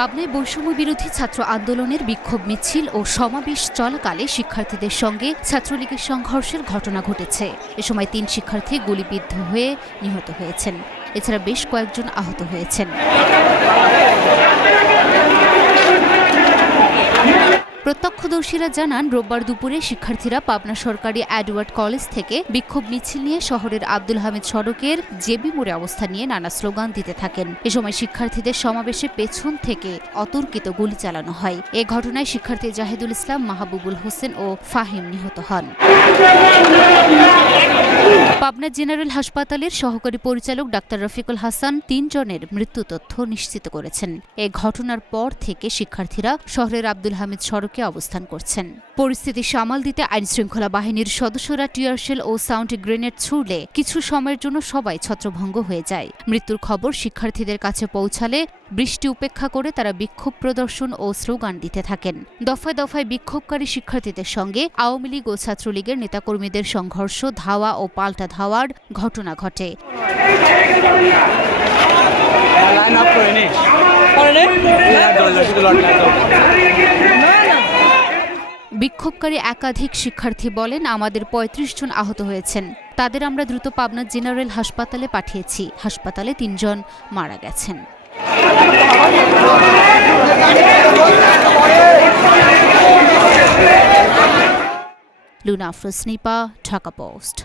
পাবনায় বৈষম্য বিরোধী ছাত্র আন্দোলনের বিক্ষোভ মিছিল ও সমাবেশ চলাকালে শিক্ষার্থীদের সঙ্গে ছাত্রলীগের সংঘর্ষের ঘটনা ঘটেছে। এ সময় ৩ শিক্ষার্থী গুলিবিদ্ধ হয়ে নিহত হয়েছেন। এছাড়া বেশ কয়েকজন আহত হয়েছেন। প্রত্যক্ষদর্শীরা জানান, রোববার দুপুরে শিক্ষার্থীরা পাবনা সরকারি এডওয়ার্ড কলেজ থেকে বিক্ষোভ মিছিল নিয়ে শহরের আব্দুল হামিদ সড়কের জেবি মোড়ে অবস্থান নিয়ে নানা স্লোগান দিতে থাকেন। এ সময় শিক্ষার্থীদের সমাবেশে পেছন থেকে অতর্কিত গুলি চালানো হয়। এ ঘটনায় শিক্ষার্থী জাহিদুল ইসলাম, মাহবুবুল হোসেন ও ফাহিম নিহত হন। পাবনা জেনারেল হাসপাতালের সহকারী পরিচালক ডাক্তার রফিকুল হাসান ৩ জনের মৃত্যু তথ্য নিশ্চিত করেছেন। এ ঘটনার পর থেকে শিক্ষার্থীরা শহরের আব্দুল হামিদ সড়কে অবস্থান করছেন। পরিস্থিতি সামাল দিতে আইনশৃঙ্খলা বাহিনীর সদস্যরা টিয়ারশেল ও সাউন্ড গ্রেনেড ছুড়লে কিছু সময়ের জন্য সবাই ছত্রভঙ্গ হয়ে যায়। মৃত্যুর খবর শিক্ষার্থীদের কাছে পৌঁছালে বৃষ্টি উপেক্ষা করে তারা বিক্ষোভ প্রদর্শন ও স্লোগান দিতে থাকেন। দফায় দফায় বিক্ষোভকারী শিক্ষার্থীদের সঙ্গে আওয়ামী লীগ ও ছাত্রলীগের নেতাকর্মীদের সংঘর্ষ, ধাওয়া ও পাল্টা ধাওয়ার ঘটনা ঘটে। বিক্ষোভকারী একাধিক শিক্ষার্থী বলেন, আমাদের ৩৫ জন আহত হয়েছেন। তাদের আমরা দ্রুত পাবনা জেনারেল হাসপাতালে পাঠিয়েছি। হাসপাতালে ৩ জন মারা গেছেন। লুনা আফরোজ নিপা, ঢাকা পোস্ট।